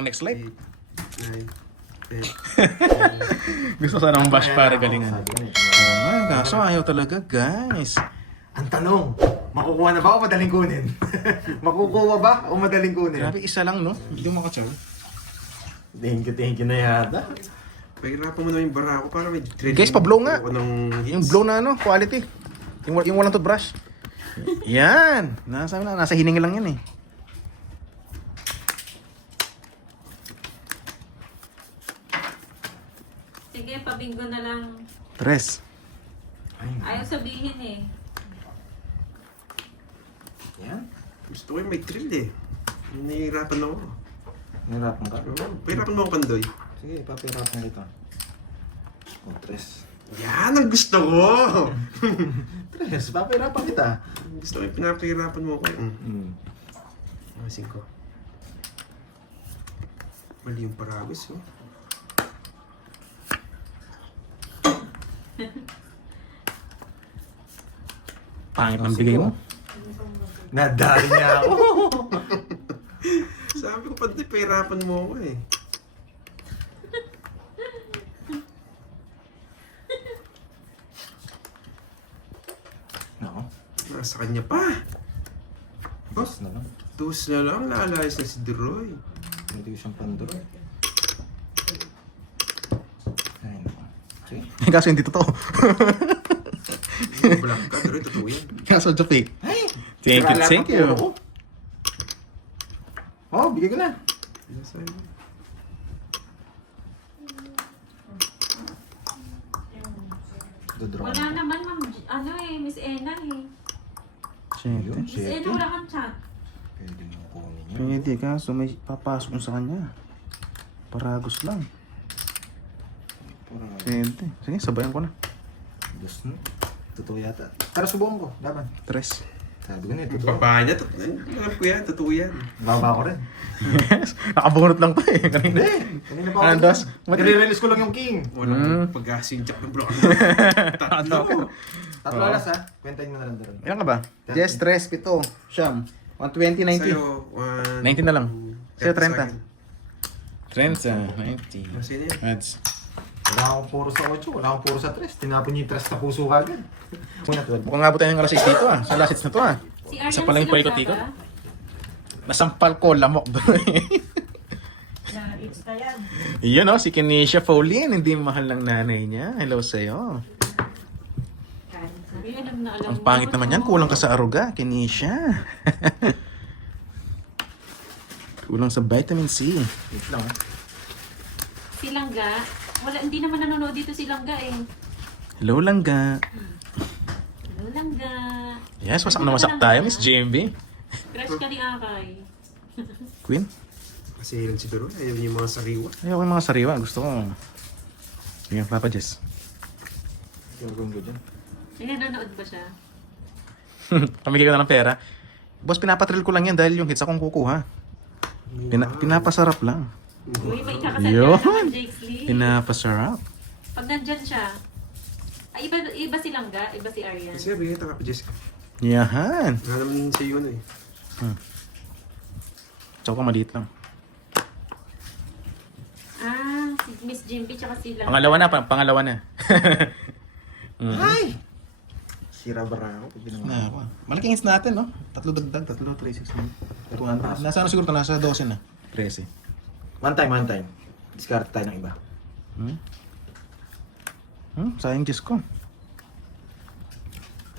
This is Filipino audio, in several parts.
Next life. 9, 10. Gusto sana ng bash para galingan. Oo nga, kaso ayaw talaga, guys. Ang tanong, makukuha na ba o madaling kunin? Makukuha ba o madaling kunin? Grabe, isa lang, no? Hindi mo makachar. Thank you na yata. Pahirapan mo na yung bara ko para may training. Guys, pa-blow nga. Ako ng hits. Yung blow na, ano, quality. Yung walang toothbrush. Yan. Nasa hininga lang yan, eh. Sige, pabinggo na lang. Tres. Ayaw sabihin eh. Yan. Gusto ko yung may thrill eh. Nahihirapan ako. Nahirapan ka? Pahirapan mo ako, Pandoy. Sige, papirapan kita. O, tres. Yan ang gusto ko! Tres, papirapan kita. Gusto ko yung pinapahirapan mo ako. Hmm. 5. Mali yung paragos, oh. Pangit ng bigay mo. Nadali niya ako. Sabi ko, Pandoy, pahirapan mo ako eh. Nako, Nasa kanya pa. boss na lang. Tus na lang, lalayas na si Droy. Hindi ko siyang pandoro. Ay, nako. Sige. Kaso hindi totoo. Black ka, Droy, totoo yan. Kaso the fake. Ay! Thank you, thank you. Oh, bigay ko na. Sa'yo. Dodraw. Wala naman, ma'am. Ano eh, Miss Ena eh. Yun, Miss Ena, wala kang chat. Pwede mo kunin yun. Pwede, kaso may papasok mo sa kanya. Paragos lang. Para Pwede. Sige, sabayan ko na. dos no? Totoo yata. Tara, subukan ko. Laban. Tres. Sabi ko na, totoo. Baba niya, alam ko yan, totoo yan. Baba ko rin. Yes. Nakabunot lang to eh. Kanina. Kanina pa Ano, ako. dos? I-release ko lang yung king. Walang pag-asinjak ng block. Tatlo. Tatlo alas ha. Kwentahin mo na lang doon. Ilan ka ba? Yes, tres, pito, siyam. 120, 90. Sa'yo, 19 na lang. Sa'yo, 30. 30, 90. Sino yan? Heads. Wala akong puro sa 8, wala akong puro sa 3. Tinapon niyo yung 3 na puso kagad. Una, 12. Mukhang nga tayo ng alas 6 dito ah. Sa alas 6 na to ah. Si Aryan Isa pala yung silang paikot-ikot. baba. Nasampal ko, lamok doon. Yun oh, si Kenisha Paulin. Hindi mahal ng nanay niya. Hello sa'yo. Sabi, alam na alam Ang mo. pangit naman yan. Kulang ka sa aruga, Kenisha. Kulang sa vitamin C. Wait lang ha. Si Langga. Wala, hindi naman nanonood dito si Langga eh. Hello langga. Hello Langga. Yes, wasak na wasak tayo, Miss JMB. Crush ka ni Akay. Queen. Kasi yan si Doro, ayaw niya yung mga sariwa. Ayaw ko yung mga sariwa. Gusto ko. Sige, Papa Jess. Yung gawin ko dyan. Ay, nanonood ba siya? Pamigay ko na ng pera. Boss, pinapatrill ko lang yan dahil yung hits akong kukuha. Pinapasarap lang. Uy, may kakasal Yun. ka naman, Jake Lee. Pinapasarap. Pag nandyan siya, ay iba si Langga, iba si Aryan. Kasi bigay ito ka pa, Jessica. Yahan. Nga naman sa iyo ano eh. Tsaka maliit lang. Ah, si Miss Jimpy tsaka si Langga. Pangalawa na, pangalawa na. Ay! Sira bara ako. Pag ginawa ko. Malaking hits natin, no? Tatlo dagdag, tatlo, 3, 6, 200. Nasa ano siguro ito? Nasa 12 na. 13. One time. Discard tayo ng iba. Sayang Diyos ko.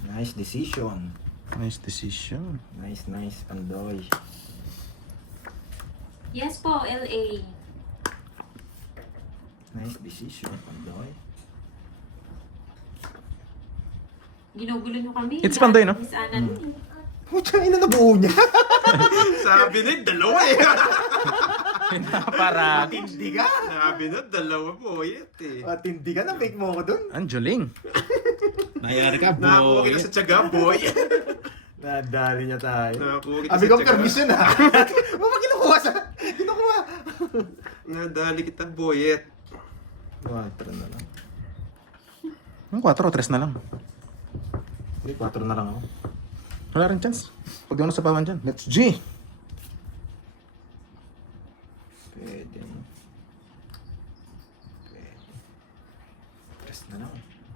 Nice decision. Nice decision. Nice, Pandoy. Yes po, LA. Nice decision, Pandoy. Ginugulo nyo kami. It's Pandoy, no? Miss Ana. Putang ina na buo niya. Sabi na, dalawa eh. Para. Matindi ka. Sabi na, dalawa po yan eh. Matindi ka na. Fake mo ako dun. Angeling. Nayari ka, Nakakuha boy. kita sa tiyaga, boy. Nadali niya tayo. Nakakuha kita Abi sa ko tiyaga. permission ha. Mama kinukuha sa... Kinukuha. Nadali kita, boyet. 4 na lang. 4 o 3 na lang. Hindi, 4 na lang ako. Wala rin chance. Pag di mo na sa pawan dyan. Let's G. Pwede. Pwede. Press na lang.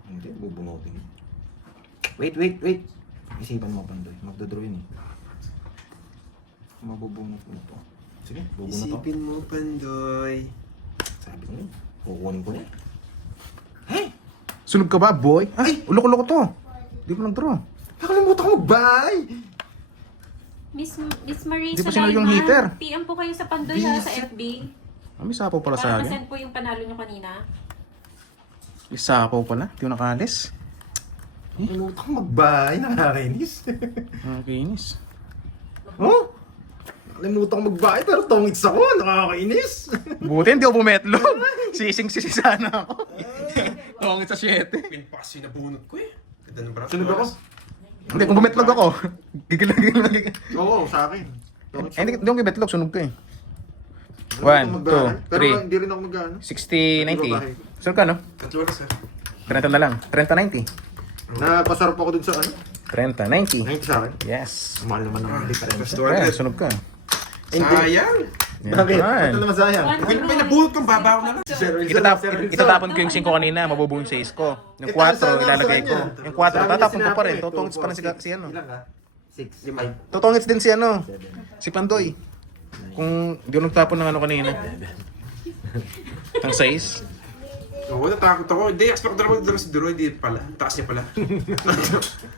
Hindi, bubunutin. Wait. Isipan mo, Pandoy. Magdodraw yun eh. Mabubunot mo to. Sige, bubunot to. Isipin mo, Pandoy. Sabi ko yun. Kukunin ko na. Hey! Sunog ka ba, boy? Ay, ulok-ulok to. Di mo nag-draw. Nakalimutan ko mag-buy! Miss Marie Di pa sa sinunod yung Lima, heater. PM po kayo sa Pandoy ha, sa FB. May sapaw pala sa Para akin. ma-send po yung panalo nyo kanina. May sapaw pala. Di ko nakalis. Nakalimutan ko mag-buy. Nakakainis. Nakikinis. Oh? Nakalimutan ko mag-buy pero tongits ako. Nakakainis. Buti hindi ako bumetlog. Sising-sisi sana ako. Tungit sa 7. Pinpas yung nabunot ko eh. Ganda ng braso. Sunog ako? Hindi, kung bumetlog ako. Gigil. Oo, sa akin. Eh, hindi ako bumetlog. Sunog ka eh. Nakalimutan ko 1, mag-buy. 2, Pero 3. hindi rin ako mag-ano. 60, 90. Sure ka, no? Tatlo na sir. 30 na lang. 30, 90. Napasarap ako dun sa ano. 30, 90. 90 sa akin. Yes. Mahal naman ng difference. Ayan, sunog ka. Sayang. Bakit? Yan. Ba't naman sayang? May nabunot kong babaw na lang. Itatapon ko yung 5 kanina, mabubuo yung 6 ko. Yung 4, ilalagay ko. Yung 4, tatapon ko pa rin. Totongits pa rin si ano. Ilan ka? 6, 5, Totongits din si ano, 7. si Pandoy. Kung di ko nagtapon ng ano kanina. Ang 6. Oo, natakot ako. Hindi, expect ko naman si Duro. Hindi pala. Taas niya pala.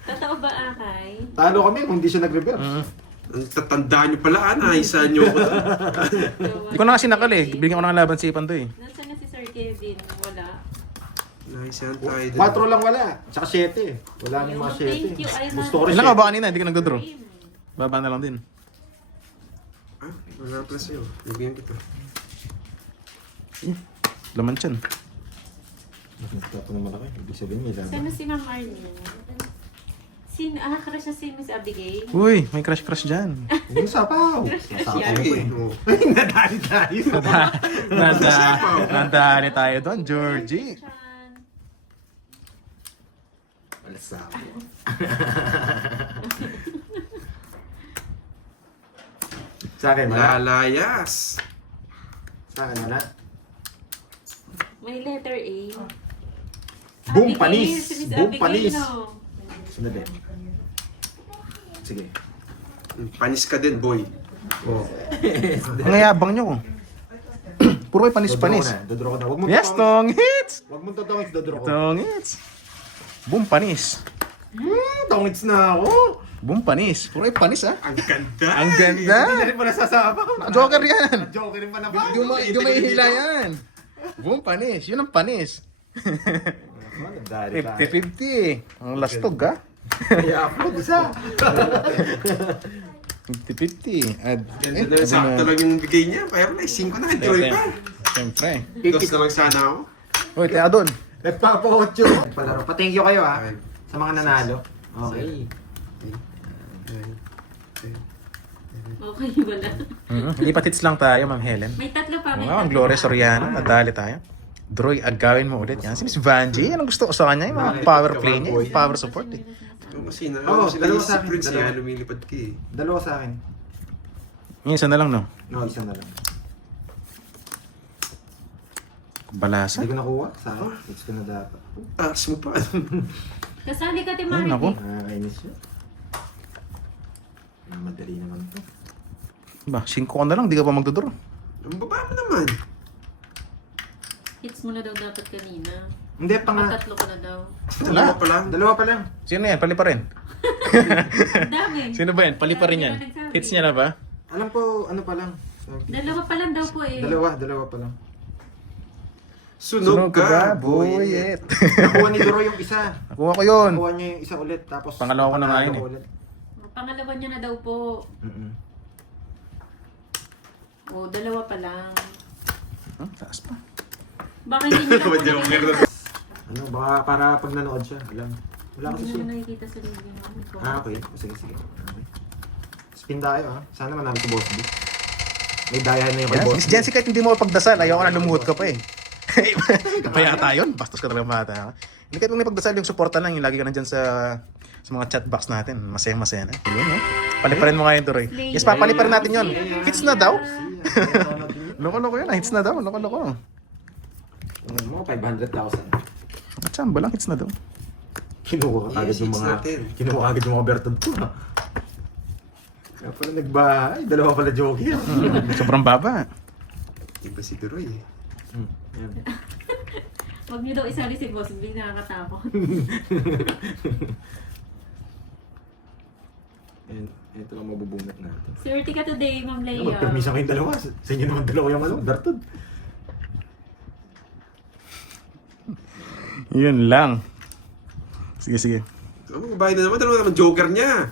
Totoo ba, Akay? Talo kami kung hindi siya nag-reverse. Ang tatandaan niyo pala, naisa niyo ko. Hindi ko na kasi nakal eh. Bigyan ko na ng laban si Pandoy. Nasaan na si Sir Kevin? Wala. Naisa tayo din. 4 lang wala. Tsaka 7. Wala nang mga 7. Thank you, Ay, Gusto ko rin Ilan ka 7. ba kanina? Hindi ka nagdodraw. Baba na lang din. Ah, wala pala sa'yo. Bigyan kita. Laman tiyan. Nagtato naman ako. Ibig sabihin may laban. Sino si Ma'am Arlene? Crush na si Miss Abigail? Uy, may crush dyan. Hindi mo sapaw. Sapaw yan. ko eh. Oo. Nadali tayo. Nandaan tayo doon, Georgie. Chan. Wala sapaw. Sa akin, wala. Lalayas. Sa akin, wala. May letter A. Boom, Abigail, panis. si Miss Boom, Abigail, panis. no? Sunod eh. Sige. Panis ka din, boy. Oo. Ang yabang nyo. Puro kayo panis-panis. Dodro ko na. Huwag mo Yes, tongits! Huwag mo totongits, dodro ko. Tongits! Boom, panis. Tongits na ako. Boom, panis. Puro kayo panis ah. Ang ganda. Ang ganda! Hindi na rin pala sasama. Joker yan! Joker rin pa na Hindi mo mahihila yan. Boom, panis. Yun ang panis. Dari tayo. 50-50. Ang lastog ah. I-upload isa. 50-50. Ganda na, sakto lang yung bigay niya. Pero na, 5 na, enjoy pa. Siyempre. Dos na lang sana ako. Uy, kaya doon. Nagpapa-8. Palaro. Pa-thank you kayo ah. Sa mga nanalo. Okay. Okay, wala. Lipat hits lang tayo, Ma'am Helen. May tatlo pa. May Ang tatlo Gloria pa. Soriano, nadali tayo. Droy, agawin mo ulit yan. Si Miss Vanjie, anong gusto ko sa kanya? Yung mga power play niya, yung power support eh. Kasi na, Oo, sila dalawa yung sa si akin, Prince dalawa. yan, lumilipad ka eh. Dalawa sa akin. Yung isa na lang, no? No, isa na lang. Balasa. Hindi ko nakuha. Sa akin. It's ko na dapat. Taas mo pa. Kasali ka, Ay, Timari. naku. Nakakainis yun. Madali naman to. Ba, 5 ka na lang, di ka pa magdodoro. Ang baba mo naman. Hits mo na daw dapat kanina. Hindi, pang... Tatlo ka na daw. Dalawa pa lang. Dalawa pa lang. Sino yan? Pali pa rin. Ang dami. Sino ba yan? Pali pa rin yan. Hits niya na ba? Alam ko, ano pa lang. Dalawa pa lang daw po eh. Dalawa pa lang. Sunog ka, boy. boyet. Nakuha ni Doro yung isa. Nakuha ko yun. Nakuha niya yung isa ulit. Tapos Pangalawa ko na nga yun eh. ulit. Pangalawa niya na daw po. O, dalawa pa lang. Taas pa. Baka hindi niyo Joker lang po na. Ano, baka para pag nanood siya. Alam. Wala kasi Hindi siya. mo nakikita sa review mo. Ah, okay. Sige. Okay. Spin tayo ah. Sana manalo si Boss B. May dayahan na yung kay Yan, Boss Miss B. Jency, kahit hindi mo pagdasal, ayaw ko na lumuhod ka pa eh. Kaya yata yun, bastos ka talaga bata. Hindi kahit may pagdasal, yung suporta lang, yung lagi ka nandyan sa mga chat box natin. Masaya-masaya na. Yun, no? Paliparin mo nga yun, Turoy. Yes, papaliparin natin yun. Hits na daw. Loko-loko yun. Hits na daw. Loko-loko. Ano mo, 500,000. Chamba lang. Hits na daw. Kinuha ka agad Yes, yung it's mga... natin. Kinuha agad yung mga Bertod ko, ha? Kaya pala nagbahay. Dalawa pala joker. Sobrang baba. Iba si Duroy eh. Yan. Huwag niyo daw isali si Boss B, nakakatakot. And ito ang mabubunot natin. Swerte ka today, Ma'am Leia. Magpermisa kayong dalawa. Sa inyo naman dalawa yung Bertod. Yun lang. Sige. Ano, babae na naman. Dalawa naman joker niya.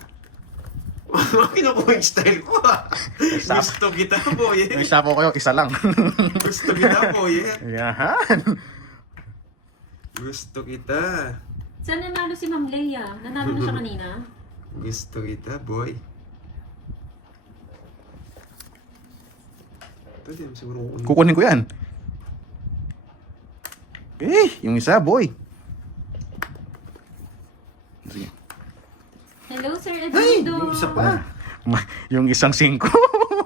Kinukuha yung style ko ah. Gusto kita, boy. Yung sapo ko yung isa lang. Gusto kita, boy. Yan. Gusto kita. Saan nanalo si Ma'am Leia? Nanalo na siya kanina? Gusto kita, boy. Ito din, siguro kukunin. Kukunin ko yan. Yung isa, boy. Sige. Hello, Sir Ay! Eduardo. Yung isa pa. Yung isang 5.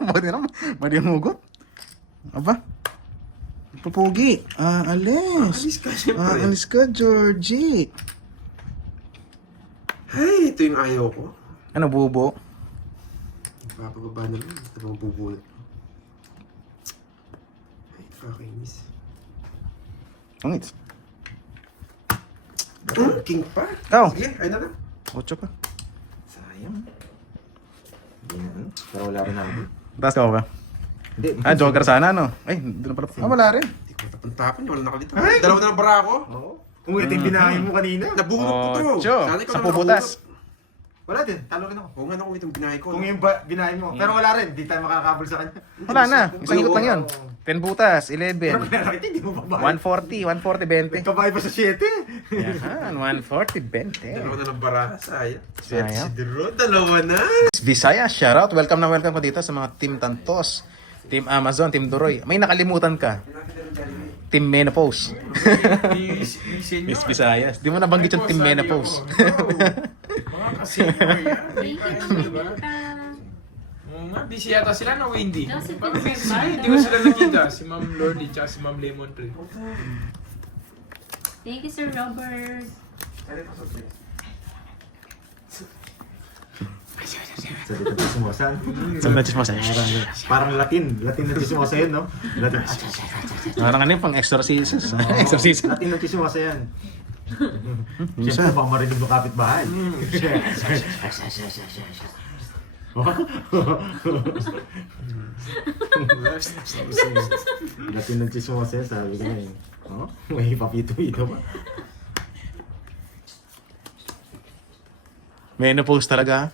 Buti naman. Mali ang hugot. Aba? Pupugi. Alis. Alis ka, siyempre. Alis ka, Georgie. Ay, ito yung ayaw ko. Ano, bubo? Papababa na lang. Ito bang bubunot ko. Ay, kakainis. Ang hits. King pa? Ikaw. Sige, ayun na lang. 8 pa. Sayang. Hindi na ano. Pero wala rin ako. Taas ka ba? Hindi. Joker sana, no? Ay, doon pala. Wala rin. Hindi ko matapon-tapon. Wala nakalito. Dalawa na lang bara ako. Oo. Kung ito yung binahin mo kanina. Nabunot ko to. 8. Sana ikaw Sa naman pubutas. nabunot. Wala din. Talo rin ako. Oo nga na kung itong binahay ko. Kung yung binahin mo. Pero wala rin. Di tayo makakabol sa kanya. Wala na. Isang ikot lang yun. 10 butas, Pero 11. pinalakit, hindi mo babae. 140, 20. Nagkabahay pa sa 7. Yan, 140, 20. Dalawa na lang bara. Sayang. Sayang. Si Dero, dalawa na. Visaya, shoutout. Welcome na welcome ko dito sa mga Team Tantos, Team Amazon, Team Duroy. May nakalimutan ka. Team Menopause. Miss Visayas. Di mo nabanggit yung Team Menopause. Mga ka-senior yan. Thank you, Ma'am Leia. Oo nga, busy yata sila na Wendy. No, si Pag Papa busy, Barbara. hindi ko sila nakita. Si Ma'am Lordy at si Ma'am Lemon Tree. Thank you, Sir Robert. Sabi ko chismosan. Sabi na chismosa. Parang Latin. Latin na chismosa yun, no? Latin. Parang ano yung pang exorcism. Exorcism. Latin na chismosa yan. Minsan. Siyempre, baka marinig ng kapitbahay. Latin ng chismosa yan, sabi ko na yun. Oh, may papito-ito pa. Menopause talaga.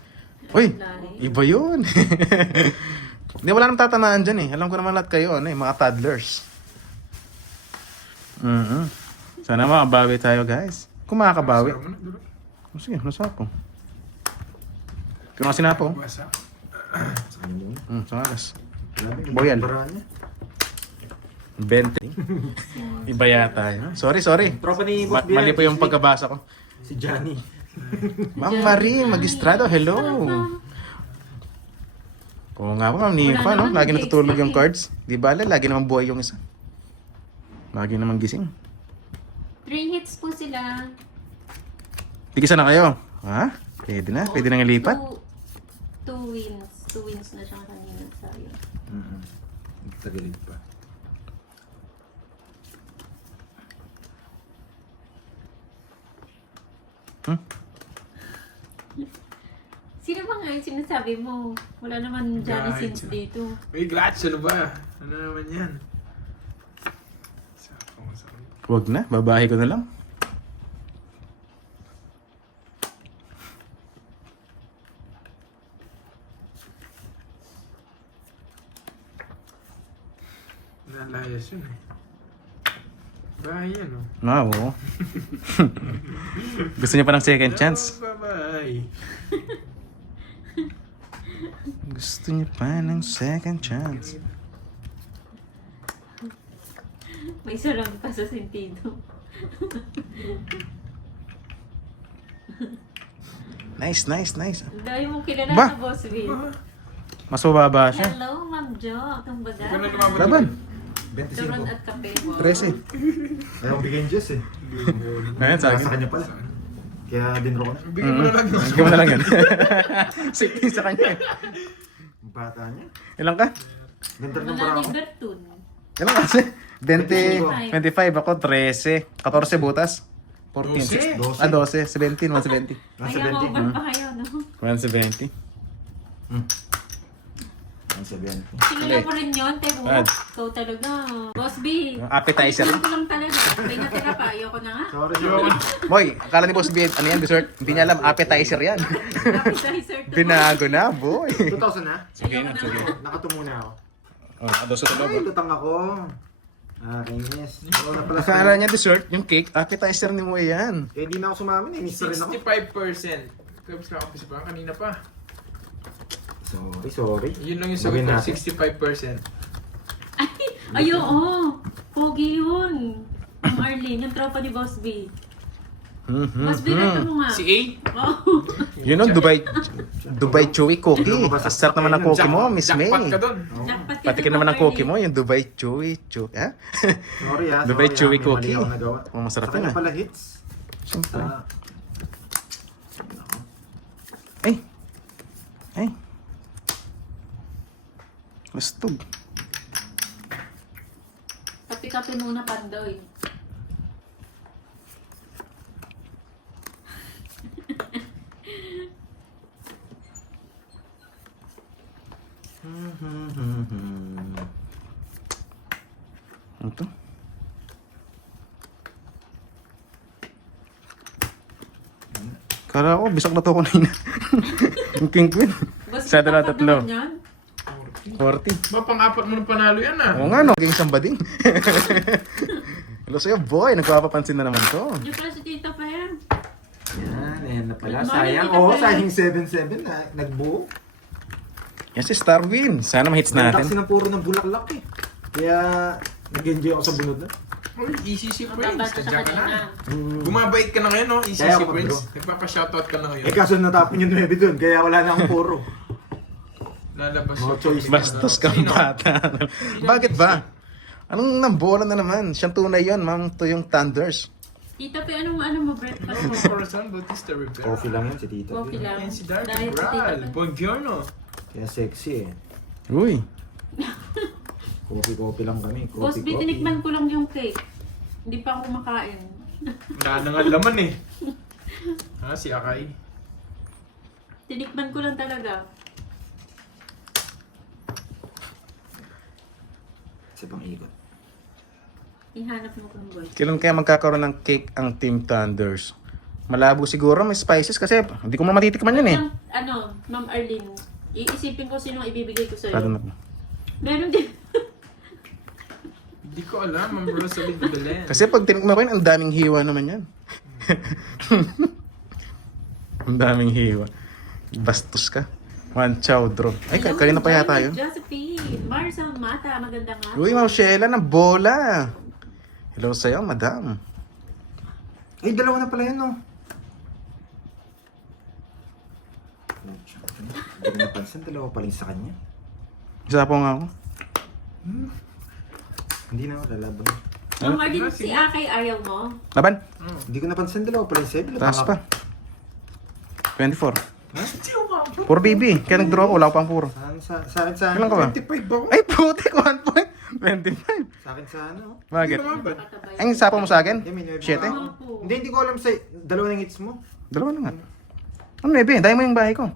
Uy, iba yun. Hindi, wala nang tatamaan dyan eh. Alam ko naman lahat kayo, ano eh, mga toddlers. Sana makabawi tayo, guys. Kung makakabawi. Sama na, Duro. Oh, sige, nasa ako. Kung kasi na po. Basa. Ano yun? Sangalas. Grabe, Boyan. baraan niya. 20. Iba yata yun. Sorry. Tropa ni Boss Mali po yung Bian, pagkabasa ko. Si Johnny. Ma'am Marie Magistrado, hello. Oo nga po, Ma'am Nifa, no? Lagi natutulog yung cards. Di ba, lagi naman buhay yung isa. Lagi naman gising. 3 hits po sila. Tigisa na kayo. Ha? Pwede na nga lipat. 2 wins. 2 wins na siya kanina. Sayang. Tagalig pa. Sino ba nga yung sinasabi mo? Wala naman Johnny Guys. Sins dito. Uy, Glatch, ano ba? Ano naman yan? Sakto. Huwag na, babae ko na lang. Nalayas yun eh. Bahay yan, oh. Oo. Gusto niya pa ng second chance? Oh, bye-bye. Gusto niya pa ng second chance. May sarang pa sa sentido. Nice. Ang dami mong kilala Ba? na, Boss Will. Mas mababa siya. Hello, Ma'am Jo. Itong baga. Ikaw na lumabot. Laban. Turon 25. at kape. 13. Ayaw bigyan Diyos eh. Ayan, sa Sa akin. kanya pala. Kaya dinro ko na. Bigyan mo na lang yun. Bigyan mo na lang yan. Safety sa kanya. Ang bata niya. Ilang ka? Ganda rin ng Wala para ni ako. Bertun. Ilang kasi? 20, 25 ako, 13. 14 butas. 14, 12. 12, 17, 170. Nasa Kaya 70. over pa kayo, no? 170. Nasa 20. Kilala ko rin yun, pero Bad. ikaw talaga. Boss B. Appetizer. Ayusin ko lang talaga. May natira pa. Ayoko na nga. Sorry, sorry. Boy, akala ni Boss B, ano yan, dessert? Hindi niya alam, appetizer yan. Appetizer to. Binago na, boy. 2,000 na? Sige na, sige. Nakatungo na ako. Oh, adoso to Ay, lobo. tutang ako. Ah, kainis. Oo na pala. Akala niya dessert, yung cake, appetizer ni mo yan. Eh, di na ako sumamin eh. Mister rin ako. 65%. Kapag nakapis pa, kanina pa. Sorry, sorry. Yun lang yung sagot Gawin ko, natin. 65%. Ay, oo. Pogi yun. Ang Arlene, yung tropa ni Boss B. Boss B, reto mo nga. Si A? Oh. Yun ang Dubai Chewy Cookie. Asarap naman ang cookie mo, Miss May. Jackpot ka dun. Jackpot ka Patikin dun, naman ang Arlene. cookie mo, yung Dubai Chewy. Ha? Sorry ha. Dubai sorry, Chewy may Cookie. mali ako nagawa. Oh, masarap Sa yun kanya ah. pala hits. Siyempre. Ah, Ay! Ay! Mastog. Kapi-kapi muna, Pandoy. Ano to? Kala ko, bisak na to kanina. Yung king queen. Boss B, Sa dalawa, tapat tatlo. naman yan. 40. Ba, pang-apat mo ng panalo yan ah. Oo nga no, ging sambading. Hello sa'yo, boy. Nagpapapansin na naman to. Yung pala si Tito pa yan. yan, ayan na pala. Good morning, Sayang. Tita Oo, Fel. sayang 7-7 na. Nagbuo. Yan si Starvin. Sana ma-hits Nagtak natin. na puro ng bulaklak eh. Kaya nag-enjoy ako sa bunod na. Uy, easy si Prince. Mababasa sa Sadya ka kanina. na. Bumabait ka na ngayon, no? Easy Kaya si ako Prince. mag-draw. Nagpapa-shoutout ka na ngayon. Eh kaso natapon yung 9 dun, kaya wala na akong puro. Lalabas No yung- choice. Bastos kang Sino? bata. Bakit ba? Anong nambola na naman? Siyang tunay yun, ma'am. To yung Thunders. Tito pa, ano mo breakfast mo? Corazon Bautista Rivera. Coffee lang yun si Tito. Coffee lang. Yan si Dark Dahil si Tito Bral. pa. Buongiorno. Kaya sexy eh. Uy. Coffee lang kami. Boss B, tinikman ko lang yung cake. Hindi pa ako kumakain. Wala na nga laman eh. Si Akai. Tinikman ko lang talaga. Sa pang ikot. Ihanap mo kung boy. Kailan kaya magkakaroon ng cake ang Team Thunders? Malabo siguro, may spices kasi hindi ko mamatitikman yun eh. Ano, Ma'am Arlene, iisipin ko sino ang ibibigay ko Sarado sa'yo. na. Meron din. Hindi ko alam, Ma'am Rosalie de Belen. Kasi pag tinikman ko yun, ang daming hiwa naman yan. Ang daming hiwa. Bastos ka. One chow draw. Ay, Hello, kanina pa yata yun. Josephine, Marcel Mata, magandang nga. Uy, Ma'am Sheila, ng bola. Hello sa'yo, madam. Ay, dalawa na pala yan no. Hindi ko napansin, dalawa pala yung sa kanya. Isa po nga ako. Hindi na ako lalaban. Ma'am Arlene, si Akay ayaw mo. Laban. Hindi ko napansin, dalawa pala yung sa'yo. Taas pa. 24. Puro BB. Kaya nag-draw ako, wala ko pang puro. Sa akin sa Ilan ka ba? 25 ba ako? Ay, putik, 1 point. 25. Sa akin sa ano. Bakit? Patabay. Ay, sapa mo sa akin? Hindi, may 7? Opo. Hindi ko alam sa dalawa ng hits mo. Dalawa na nga. Ano, 9? Dahil mo yung bahay ko.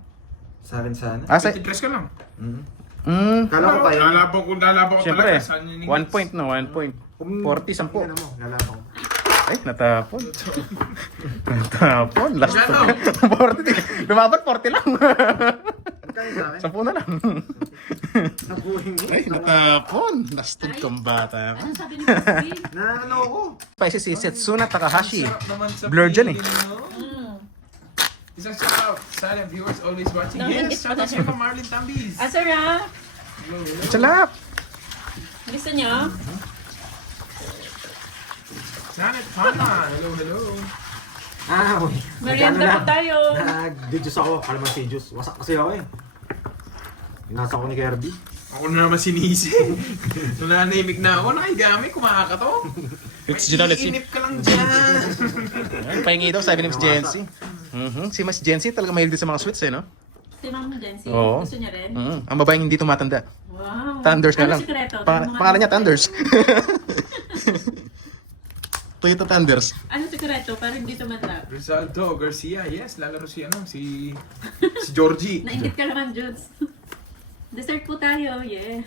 Sa akin sana. Ah, sa... 23 ka lang. Kala ko pa yun. Lalaban ko Siyempre, talaga. Saan yun 1 point no, 1 point. 40, 10. Ano mo, lalaban ko. Ay, natapon. Natapon. Last Ano? 40. Lumaban, 40 lang. Magkano sa akin? 10 na lang. Nabuhin mo. Ay, natapon. Lastod kang bata. Ano sabi ni Boss B? Na ano ako? Spicy si Setsuna Takahashi. Sarap naman sa Blur dyan eh. feeling, no? Isang shoutout sa ating viewers always watching. Nangingit Yes, pa shoutout tayo. sa Ma'am Marlene Tambis. Sarah, Hello, hello. Salap. gusto niyo? Janet Hana. Hello, hello. Uy. Merienda po tayo. Nag-juice ako. Kalaman si juice. Wasak kasi ako eh. Nasa ko ni Kirby. Ako na naman sinisi. Nananimik na ako. Nakigami, kumakato. Let's see na, let's see. Inip ka lang dyan. Ay, pahingi daw, sabi ni Miss Jency. Si Miss Jency talaga mahilig din sa mga sweets eh, no? Si Ma'am Jency, Oo. gusto niya rin? Ang babaeng hindi tumatanda. Wow. Thunders ka Ano lang. sikreto? Pangalan niya, Thunders. Toyota Thunders. Ano sikreto para hindi tumanda? Rizaldo Garcia, yes. Lalaro si si Georgie. Nainggit ka naman, Judes. Dessert po tayo, yeah.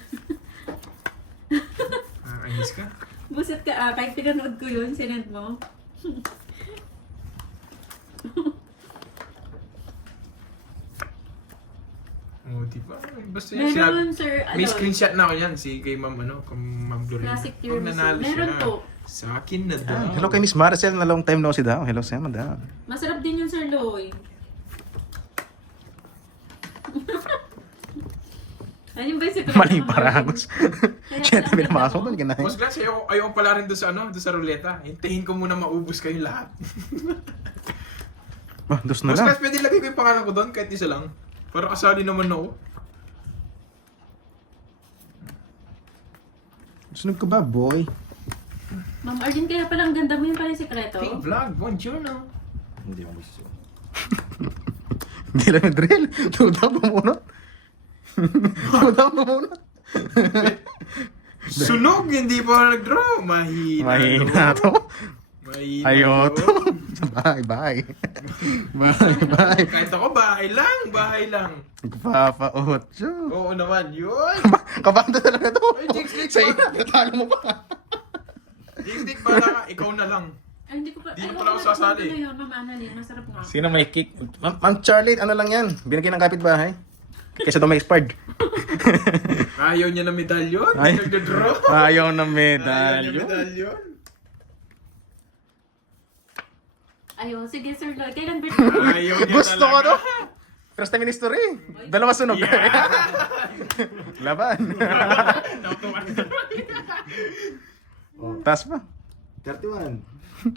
Ayos ka. Buset ka, kahit pinanood ko yun, sinend mo. Oh, di ba? Basta yan. Meron, sir, May ano, screenshot na ako yan. Si kay Ma'am, kay Ma'am Gloria. classic Pag tiramisu. nanalo Meron siya, po. sa akin na daw. Hello kay Miss Maricel, na long time no si daw. Hello, Sam, daw. Masarap din yun, Sir Loy. Ayun ba yung sikreto? Mali ng parangos. Kaya Kaya pala tabi na ang masok, ganda mo. balikan na. Boss Glass, ayaw pala rin doon sa doon sa ruleta. Hintayin ko muna maubos kayo lahat. Dos na Boss lang. Glass, pwede lagay ko yung pangalan ko doon kahit isa lang. Para kasali naman ako. Sunod ka ba, boy? Ma'am Arlene, kaya pala ang ganda mo yung pala yung sikreto. Hey vlog, buongiorno. Hindi mo gusto. Hindi lang yung drill. Tudang pumunot. Tudang pumunot. Sunog, hindi pa nag-draw. Mahina to. Mahina Ayoto. Bye, bye. Bye, bye. Kahit ako, bahay lang. Nagpapa-8. Oo naman, yun. Kabanda talaga to. Ay, Jinx, Jinx, Sa iyo, natalo mo pa. Dick, bala ka, ikaw na lang. Ay, hindi ko pa. Di na ay, pala ako oo, sasali. ano yun, Ma'am Annalyn, masarap nga. Sino may kick? Ma'am Charlie, ano lang yan? Binigyan ng kapitbahay. Kaysa daw may expired. Ayaw niya ng medalyon. Ay. Nagda-draw. Ayaw na Ayaw niya medalyo. medalyon. Ayun, sige Sir Loy, kailan birthday? Ayaw niya Gusto ko talaga. to. First time in history. Dalawa sunog. Laban. Taas pa. 31.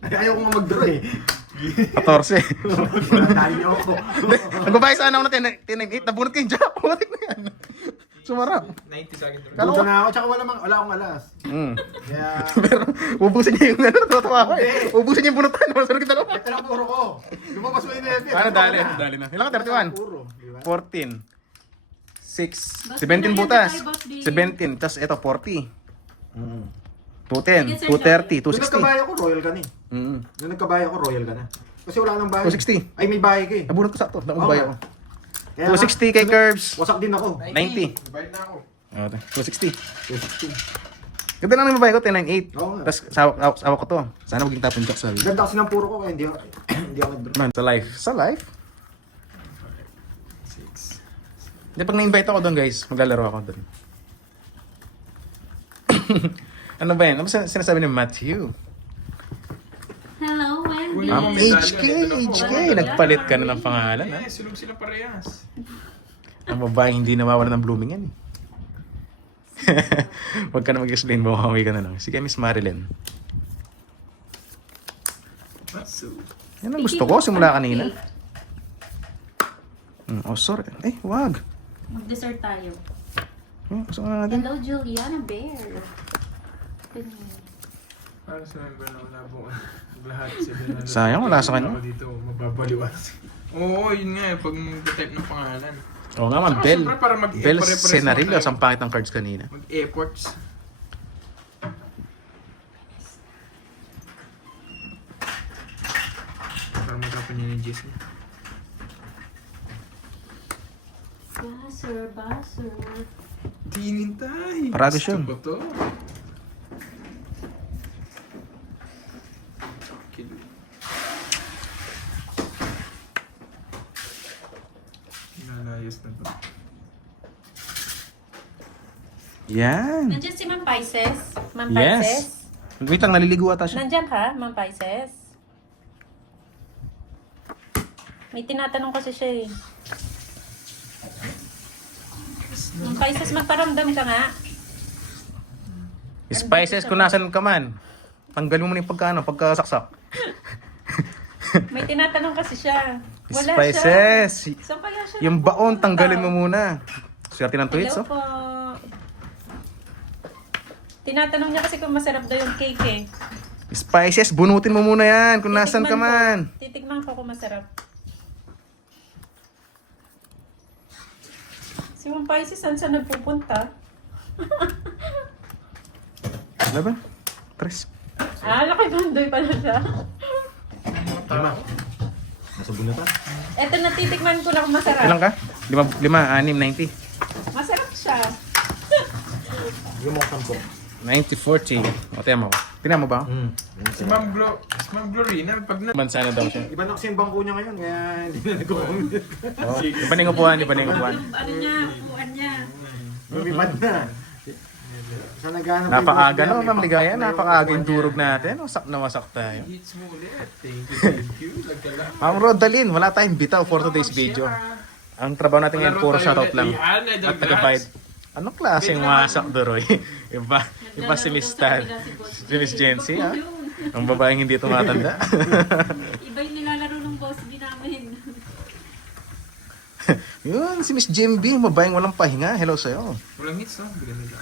Ay, ayaw ko nga mag-draw eh. 14. Dali niyo ako. Nagbabayad sana ako na 10-8. Nabunot ko yung jack. Butik na yan. Sumarap. 90 sa akin. Kala Duda ko. na ako, tsaka wala akong alas. Kaya, Pero ubusin niya yung ano. Tatawa ko eh. Ubusin niya yung bunutan. Masunod kita lang. ito lang puro ko. Lumabas mo yung Navy. Ano, dali. Dali na. Ilan ka? 31? Puro, di ba? 14. 6. Boss, 17 binayan butas. na tayo, Boss B. 17. Tapos ito, 40. Mm. 210. Sige, sir, 230. Nung nagkabahay ako, royal ka na eh. 260. Nung nagkabahay ako, royal ka na. Kasi wala nang bahay. 260. Ay, may bahay ka eh. Nabunot ko sakto. Oo Nakabay ako. Kaya 260 kay Curbs. Wasak din ako. 90. Bayad na ako. 260. 260. Ganda lang ng babae ko, 1098. Oo nga. Tapos sawa ko to. Sana maging top and jack sabi. Ganda kasi ng puro ko kaya hindi ako, hindi ako nag-draw. Man, sa life. Sa life? 6. Hindi, pag na-invite ako doon guys, maglalaro ako doon. Ano ba yan? Ano ba sinasabi ni Matthew? Hello, Wendy. Kunin mo Ang medallion, HK, ito na po. HK. Nagpalit ka na ng pangalan. Ha? Eh, sunog sila parehas. Ang babaeng hindi nawawala ng blooming yan eh. Huwag ka na mag-explain, bumawi ka na lang. Sige, Miss Marilyn. Baso. Yan ang gusto ko simula kanina. Oh, sorry. Eh, wag. Mag-dessert tayo. Gusto ko na natin. Hello, Juliana Bear. Para sa member na wala po lahat sila na Sayang, wala sa kanya. Ako dito, mababaliwan. Oo, yun nga eh, pag type ng pangalan. Oo nga, ma'am. Saka Bell. syempre, para Bell pare-pares Senarillo. naman tayo. Ang pangit ng cards kanina. Mag-efforts. Para magkapan niya ni Jess niya. Baser, baser. Tinintay! Paragos yun. Gusto ko to. Kilo. Nalayas na to. Yan. Nandiyan si Ma'am Pisces. Ma'am Yes. Pisces. Wait lang, naliligo ata siya. Nandiyan ka, Ma'am Pisces. May tinatanong kasi siya eh. Ma'am Pisces, magparamdam ka nga. Spices, kung nasan ka man. Tanggalin mo muna yung pagkasaksak. May tinatanong kasi siya. Wala Spices. siya. Saan kaya siya Yung napupunta? baon, tanggalin mo muna. Swerte ng tweets, Hello oh. po. Tinatanong niya kasi kung masarap daw yung cake eh. Spices, bunutin mo muna yan kung nasan ka man. Titikman ko kung masarap. Si Ma'am Pisces, saan siya nagpupunta? Ano ba? Tres. Laki bandoy pala siya. Lima. Nasa bunata. Eto, natitikman ko na kung masarap. Ilang ka? 5, 6, 90. Masarap siya. Yung mga sampo. 90-40. O, tiyan mo. Tinan mo ba? Si Ma'am Glorina, pag na... Bansa na daw siya. Iba na kasi yung bangko niya ngayon, kaya hindi na nag-comment. Oh, iba na yung upuan, iba na yung upuan. Yung ano niya, upuan niya. Lumipad na. Sa naghanap Napakaaga no, Ma'am Ligaya. Napakaaga yung durog natin. Wasak na wasak tayo. Hits mo ulit. Thank you. Lagala. Ma'am Rodalyn, wala tayong bitaw for today's video. Ang trabaho natin ngayon, puro shoutout lang. At taga-bite. Anong klaseng wasak, Doroy? Iba si Miss Tad. Si Miss Jency, ha? Ang babaeng hindi tumatanda. Iba yung nilalaro ng boss din namin. Yun, si Miss Jimby, babaeng walang pahinga. Hello sa'yo. Walang hits, no? Bigyan nila.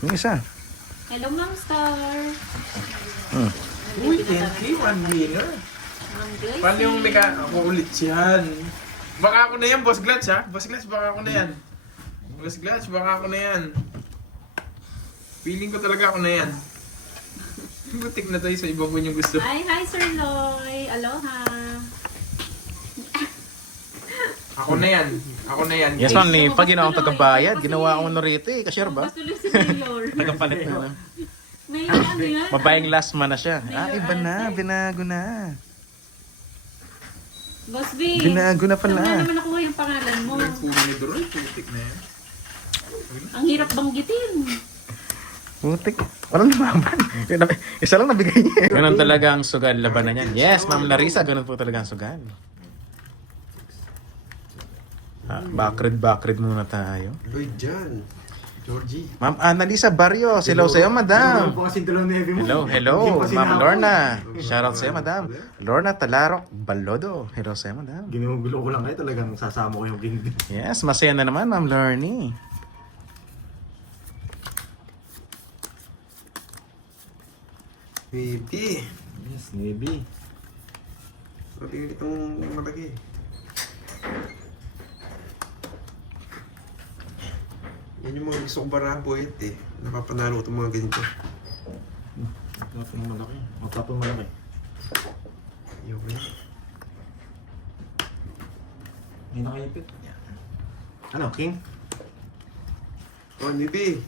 Yung isa. Hello, Ma'am Star. Uy, NK, 1 winner. Ma'am Gracie. Paano yung meka? Ako ulit yan. Baka ako na yan, Boss Glutch, ha? Boss Glutch, baka ako na yan. Boss Glutch, baka ako na yan. Feeling ko talaga ako na yan. Butik na tayo sa iba po yung gusto. Hi, Sir Loy. Aloha. Ako na yan. Ako na yan. Yes, Ma'am, pag ginawa akong tagabayad, ginawa akong norito eh. Cashier ba? Pasuloy si Mayor. Tagapalit na lang. May ano yan? Mabayang last man na siya. Iba na. Binago na. Boss B. Binago na pala. Saan na naman nakuha yung pangalan mo? Nagpulo ni Doroy, putik na yan. Ang hirap banggitin. Butik. Walang lumaban. Isa lang nabigay niya. Ganun talaga ang sugal labanan niyan. Yes, Ma'am Larissa, ganun po talaga ang sugal. Backread muna tayo. Uy, dyan. Georgie. Ma'am Annalisa Barrios, hello sa'yo, madam. po kasi dalawang neve mo. Hello, Ma'am Lorna. Shoutout sa'yo, madam. Lorna Talarok Balodo. Hello sa'yo, madam. Ginugulo ko lang kayo, talagang sasama ko yung gindi. Yes, masaya na naman, Ma'am Lorny. Maybe. Yes, navy. Sabi itong malaki. Yan yung mga gusto kong barahan po eh. Napapanalo itong mga ganito. Magtapon malaki. Magtapon malaki. Yung yan. Hindi nakaipit. Ano, king? Oh, maybe.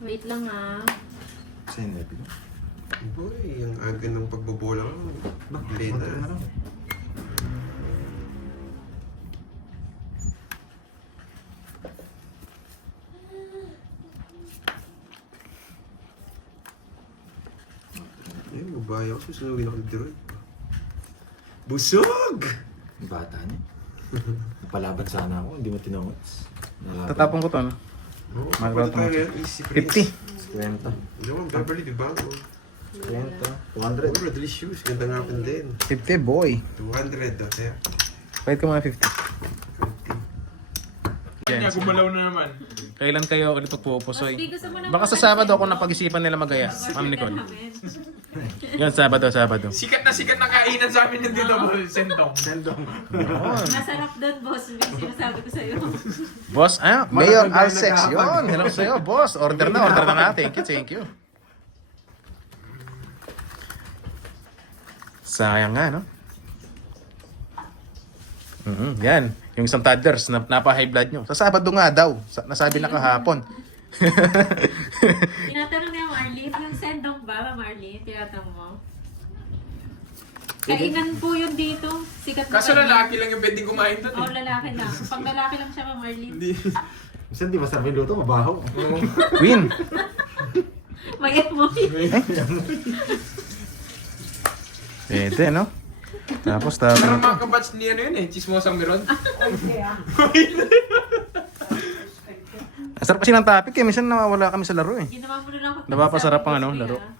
Wait lang ah. Kasi navy. Boy, ang aga ng pagbobola ko. Lena. na lang. Ayun, mabaya ako. Susunugin ako ni Deroy. Busog! Yung bata niya. Napalaban sana ako, hindi mo tinangots. Tatapon ko to, no? Oo, Magawa kapag tayo mo. easy 50. 20. Hindi mo, Beverly, di ba? 20. Oh, 200. Bradley shoes. Ganda nga pa din. 50, boy. 200 daw, tayo. Pahit ka mga 50. 20. Kanya, gumalaw na naman. Kailan kayo ulit magpupusoy? Boss B, gusto mo na Baka sa Sabado ako napag-isipan nila magaya, Ma'am Nicole. Yan, Sabado. Sikat na kainan sa amin nandito, Sendong. Sendong. Masarap doon, Boss B. Sinasabi ko sa'yo. Boss, Mayor Magandang Alsex, yun. Hello sa'yo, boss. Order na nga. Thank you. Sayang nga, no? Yan. Yung isang toddlers, napa-high blood nyo. Sa Sabado nga daw. Nasabi na kahapon. Tinatanong niya, Marlene, yung sendong ba, Marlene? Tinatanong mo? Kainan po yun dito. Sikat na Kaso kainan. lalaki lang yung pwedeng kumain doon. Oo, lalaki lang. Pag lalaki lang siya, Marlene. Hindi. Minsan di masarap yung luto, mabaho. Queen. May emoy. Pwede, no? Tapos, Pero mga kabatch ni ano yun eh, chismosang meron. Ang sarap kasi ng topic eh. Minsan nawawala kami sa laro eh. Ginawa mo na lang ako. Napapasarap ang ano, Boss B, laro. ah.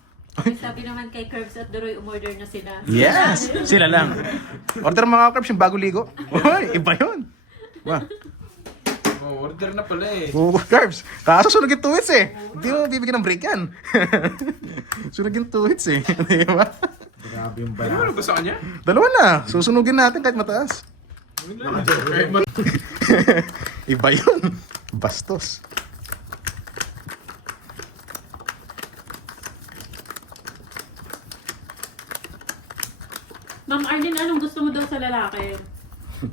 Sabi naman kay Curbs at Duroy, umorder na sila. Yes! Sila lang. Order mga Curbs yung bago ligo. Uy, iba yun. Ba? Oh, order na pala eh. Oo, Curbs. Kaso sunog yung tuwits eh. Hindi mo bibigyan ng break yan. Sunog yung tuwits eh. Di ba? Grabe yung Ano balas. ba sa kanya? Dalawa na. Susunugin natin kahit mataas. Iba yun. Bastos. Ma'am Arlene, anong gusto mo daw sa lalaki?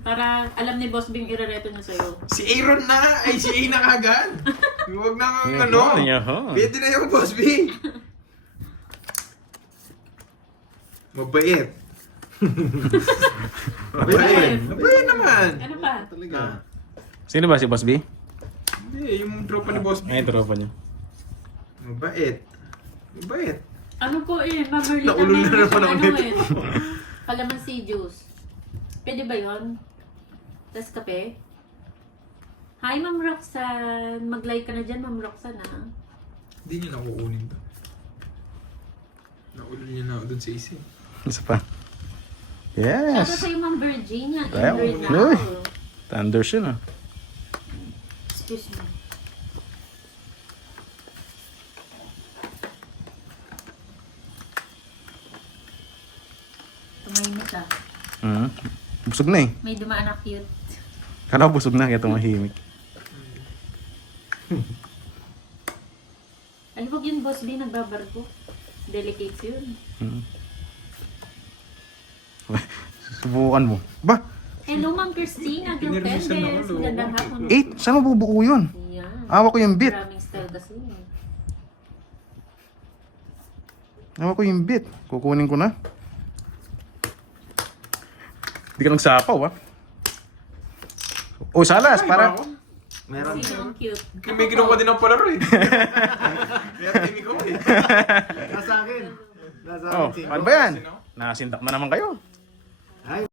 Para alam ni Boss Bing irareto niya sa'yo. Si Aaron na! Ay, si A na kagad! Huwag na kang ano! Pwede na yung Boss B! Mabait! Mabait! Mabait naman! Ano pa? Talaga. Sino ba si Boss B? Hindi, yung tropa ni Boss B. Ay, tropa niya. Mabait! Mabait! Ano po Ma'am Arlene, Naulol na naman ako nito. Kalamansi juice. Pwede ba yun? Tas kape? Hi, Ma'am Roxanne. Mag-like ka na dyan, Ma'am Roxanne, ha? Hindi niya nakukunin to. Naulol niya na dun sa isa. Isa pa. Shoutout Yes. sa'yo, Ma'am Virginia. Ayaw. Ingrid Uy. Lau. Thunders yun ah. Excuse me. Tumahimik ka. Busog na eh. May dumaan na cute. Kala ko busog na kaya tumahimik. Ay, huwag yun, Boss B. Nagbabarko. Delicates yun. Subukan mo. Ba? Hello, Ma'am Christina. Pinirmisan ako, Gilpendez. Magandang hapon. 8? Saan mabubuo yun? Yan. Awa ko yung bit. Maraming style kasi. Awa ko yung bit. Kukunin ko na. Hindi ka nagsapaw ah. O salas, para... Meron. Sino ang cute? May ginawa din ng palaro eh. Kaya timig ako eh. Nasa akin. Nasa Oh, akin. ano ba yan? Nakasintak na naman kayo. Ay,